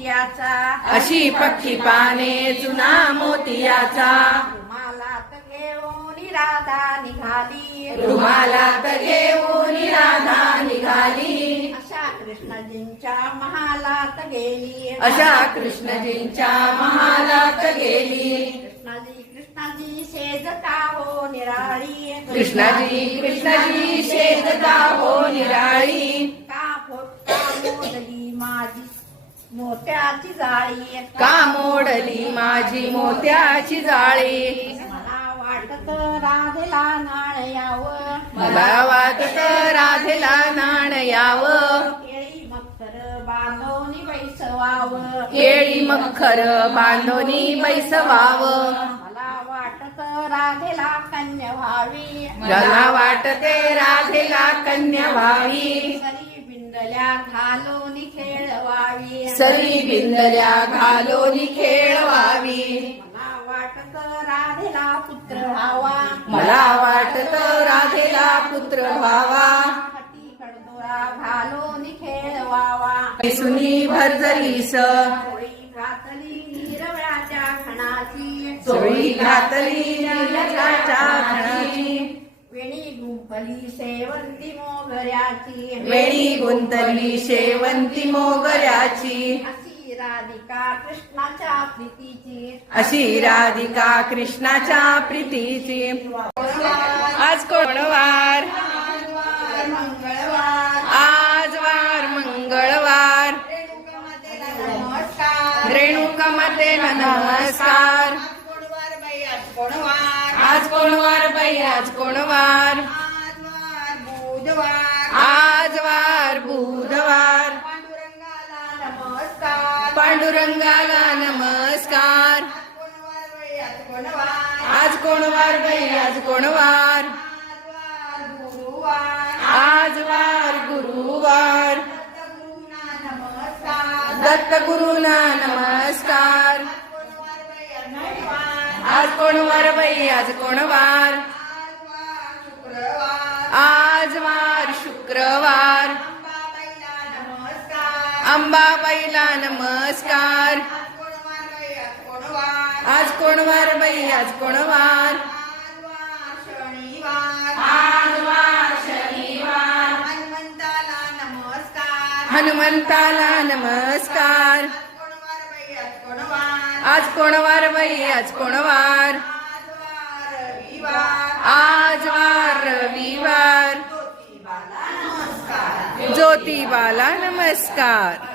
अशी पक्की पाने चुना मोतियाचा रुमालात घेऊन राधा निघाली रुमालात घेऊन राधा निघाली अशा कृष्णजींच्या महालात गेली अशा कृष्णजींच्या महालात गेली कृष्णाजी शेजता हो निराळी कृष्णाजी शेजता हो निराळी का मोडली माझी मोत्याची जाळी का मोडली माझी मोत्याची जाळी मला वाटत राधेला नाण यावं मला वाटत राधेला नाण यावं केळी मकर बांधवनी बैसवावं केळी मखर बांधोनी बैसवावं मला वाटत राधेला कन्या व्हावी मला वाटते राधेला कन्या व्हावी सरी बिंदल्या घालून खेळवावी सरी बिंदल्या घालोनी खेळवावी मला वाटत राधेला पुत्र व्हावा मला वाटत राधेला पुत्र व्हावा हाती कडदोरा घालून खेळवावा सुनी भरजरीस चोळी घातली हिरव्याच्या खणाची चोळी घातली निरजाच्या खणाची वेणी गुंपली शेवंती मोगऱ्याची वेणी गुंतली शेवंती मोगऱ्याची अशी राधिका कृष्णाच्या प्रीतीची अशी राधिका कृष्णाच्या प्रीतीची आज कोणवार मंगळवार आज वार मंगळवार नमस्कार रेणुकामाते नमस्कार आज कोणवार बाई आज कोणवार बुधवार आज वार बुधवार पांडुरंगाला नमस्कार पांडुरंगाला नमस्कार आज कोणवार बाई आज कोणवार आज वार गुरुवार दत्तगुरुना नमस्कार आज कोणवार बाई आज कोणवार आज वार शुक्रवार अंबाबाईला नमस्कार आज कोणवार बाई आज कोणवार आज वार शनिवार हनुमंताला नमस्कार आज कोणवार बाई आज कोणवार आज वार रविवार ज्योतिबाला नमस्कार